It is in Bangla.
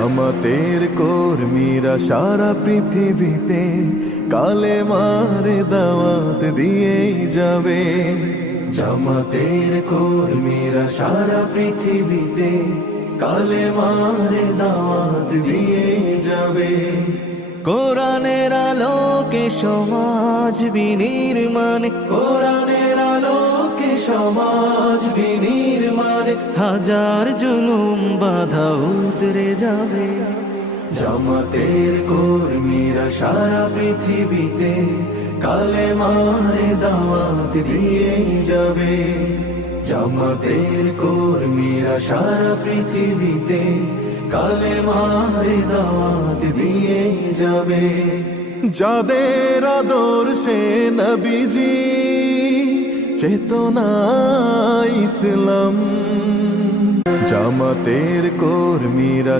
জামাতের কর্মীরা সারা পৃথিবীতে কালেমার দাওয়াত দিয়েই যাবে। জামাতের কর্মীরা সারা পৃথিবীতে কালেমার দাওয়াত দিয়েই যাবে। কোরআনের আলোকে সমাজ বিনির্মাণ, কোরআনের আলোকে সমাজ বিনির্মাণ, হাজার জুলুম বাধা উতরে যাবে। জামাতের কর্মীরা সারা পৃথিবীতে কালেমার দাওয়াত দিয়েই যাবে। জামাতের কর্মীরা সারা পৃথিবীতে কালেমার দাওয়াত দিয়েই যাবে। যাদের আদর্শে নবীজি চেতনা ইসলাম, জামাতের কর্মীরা